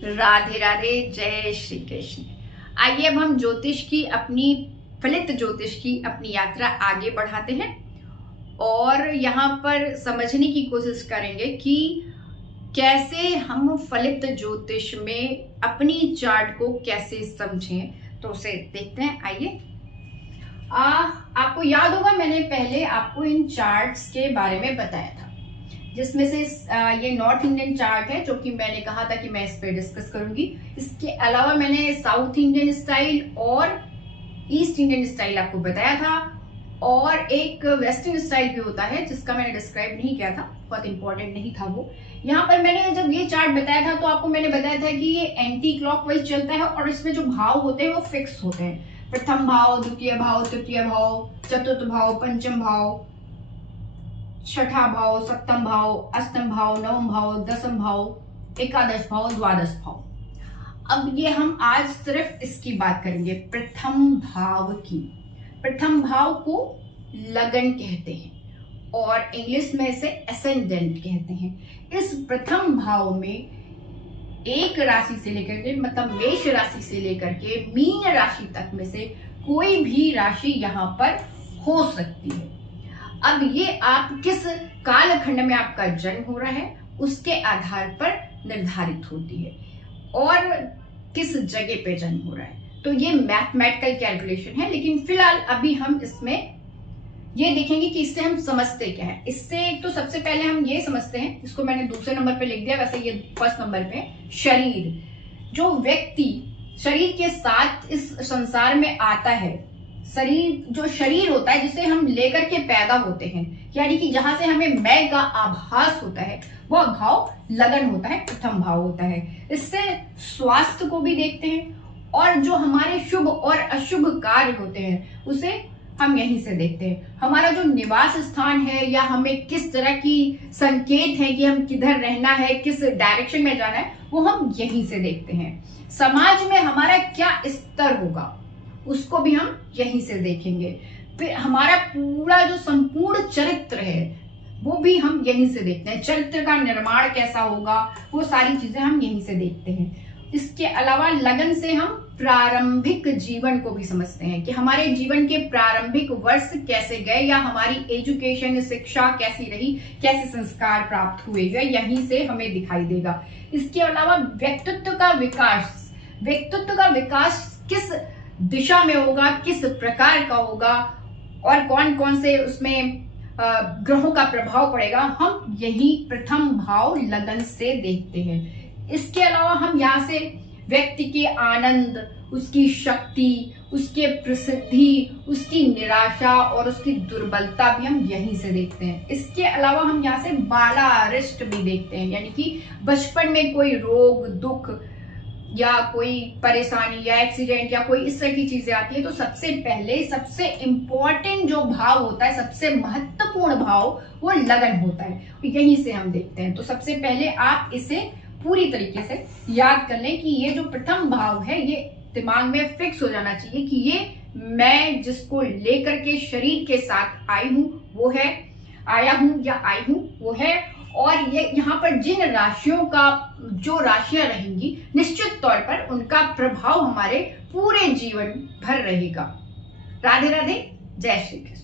राधे राधे, जय श्री कृष्ण। आइए अब हम ज्योतिष की अपनी फलित ज्योतिष की अपनी यात्रा आगे बढ़ाते हैं और यहाँ पर समझने की कोशिश करेंगे कि कैसे हम फलित ज्योतिष में अपनी चार्ट को कैसे समझें। तो उसे देखते हैं। आइए, आपको याद होगा मैंने पहले आपको इन चार्ट्स के बारे में बताया था, जिसमें से ये नॉर्थ इंडियन चार्ट है जो कि मैंने कहा था कि मैं इस पे डिस्कस करूंगी। इसके अलावा मैंने साउथ इंडियन स्टाइल और ईस्ट इंडियन स्टाइल आपको बताया था, और एक वेस्टर्न स्टाइल भी होता है जिसका मैंने डिस्क्राइब नहीं किया था, बहुत इंपॉर्टेंट नहीं था वो। यहाँ पर मैंने जब ये चार्ट बताया था तो आपको मैंने बताया था कि ये एंटी क्लॉकवाइज चलता है और इसमें जो भाव होते हैं वो फिक्स होते हैं। प्रथम भाव, द्वितीय भाव, तृतीय भाव, चतुर्थ भाव, पंचम भाव, छठा भाव, सप्तम भाव, अष्टम भाव, नवम भाव, दसम भाव, एकादश भाव, द्वादश भाव। अब ये हम आज सिर्फ इसकी बात करेंगे, प्रथम भाव की। प्रथम भाव को लगन कहते हैं और इंग्लिश में इसे एसेंडेंट कहते हैं। इस प्रथम भाव में एक राशि से लेकर के, मतलब मेष राशि से लेकर के मीन राशि तक में से कोई भी राशि यहाँ पर हो सकती है। अब ये आप किस कालखंड में आपका जन्म हो रहा है उसके आधार पर निर्धारित होती है और किस जगह पे जन्म हो रहा है। तो ये मैथमेटिकल कैलकुलेशन है, लेकिन फिलहाल अभी हम इसमें ये देखेंगे कि इससे हम समझते क्या है। इससे तो सबसे पहले हम ये समझते हैं, इसको मैंने दूसरे नंबर पे लिख दिया, वैसे ये फर्स्ट नंबर पे। शरीर, जो व्यक्ति शरीर के साथ इस संसार में आता है, शरीर जो शरीर होता है जिसे हम लेकर के पैदा होते हैं, यानी कि जहां से हमें मैं का आभास होता है, वह भाव लगन होता है, प्रथम भाव होता है। इससे स्वास्थ्य को भी देखते हैं और जो हमारे शुभ और अशुभ कार्य होते हैं उसे हम यहीं से देखते हैं। हमारा जो निवास स्थान है या हमें किस तरह की संकेत है कि हम किधर रहना है, किस डायरेक्शन में जाना है, वो हम यहीं से देखते हैं। समाज में हमारा क्या स्तर होगा उसको भी हम यहीं से देखेंगे। फिर हमारा पूरा जो संपूर्ण चरित्र है वो भी हम यहीं से देखते हैं। चरित्र का निर्माण कैसा होगा वो सारी चीजें हम यहीं से देखते हैं। इसके अलावा लगन से हम प्रारंभिक जीवन को भी समझते हैं कि हमारे जीवन के प्रारंभिक वर्ष कैसे गए या हमारी एजुकेशन, शिक्षा कैसी रही, कैसे संस्कार प्राप्त हुए, यहीं से हमें दिखाई देगा। इसके अलावा व्यक्तित्व का विकास किस दिशा में होगा, किस प्रकार का होगा और कौन कौन से उसमें ग्रहों का प्रभाव पड़ेगा, हम यही प्रथम भाव लगन से देखते हैं। इसके अलावा हम यहाँ से व्यक्ति के आनंद, उसकी शक्ति, उसके प्रसिद्धि, उसकी निराशा और उसकी दुर्बलता भी हम यहीं से देखते हैं। इसके अलावा हम यहाँ से बालारिष्ट भी देखते हैं, यानी कि बचपन में कोई रोग, दुख या कोई परेशानी या एक्सीडेंट या कोई इस तरह की चीजें आती है तो सबसे पहले सबसे इंपॉर्टेंट जो भाव होता है, सबसे महत्वपूर्ण भाव, वो लगन होता है। यहीं से हम देखते हैं। तो सबसे पहले आप इसे पूरी तरीके से याद कर लें कि ये जो प्रथम भाव है ये दिमाग में फिक्स हो जाना चाहिए कि ये मैं जिसको लेकर के शरीर के साथ आई हूं वो है, आया हूं या आई हूं वो है। और ये यहाँ पर जिन राशियों का, जो राशियां रहेंगी, निश्चित तौर पर उनका प्रभाव हमारे पूरे जीवन भर रहेगा। राधे राधे, जय श्री कृष्ण।